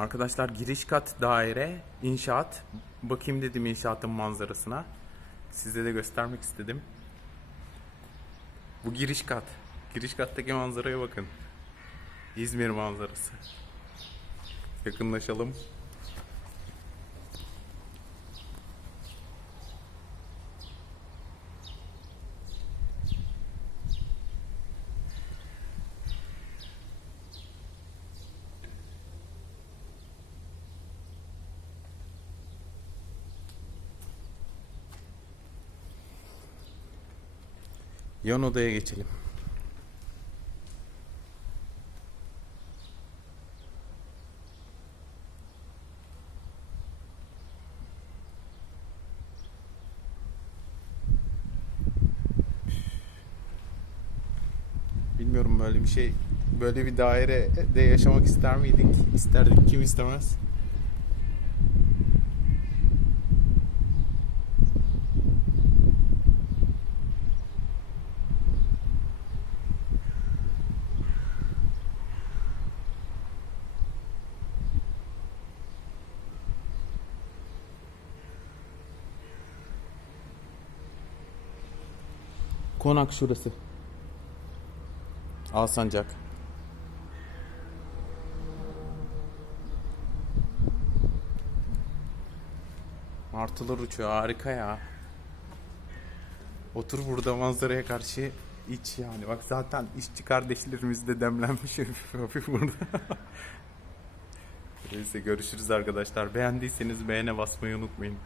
Arkadaşlar giriş kat daire inşaat. Bakayım dedim inşaatın manzarasına. Size de göstermek istedim. Bu giriş kat. Giriş kattaki manzaraya bakın. İzmir manzarası. Yakınlaşalım. Yan odaya geçelim. Bilmiyorum böyle bir şey, böyle bir dairede yaşamak ister miydik? İsterdik, kim istemez? Konak şurası. Alsancak. Martılar uçuyor harika ya. Otur burada manzaraya karşı iç yani. Bak zaten işçi kardeşlerimiz de demlenmiş hafif burada. Neyse görüşürüz arkadaşlar. Beğendiyseniz beğene basmayı unutmayın.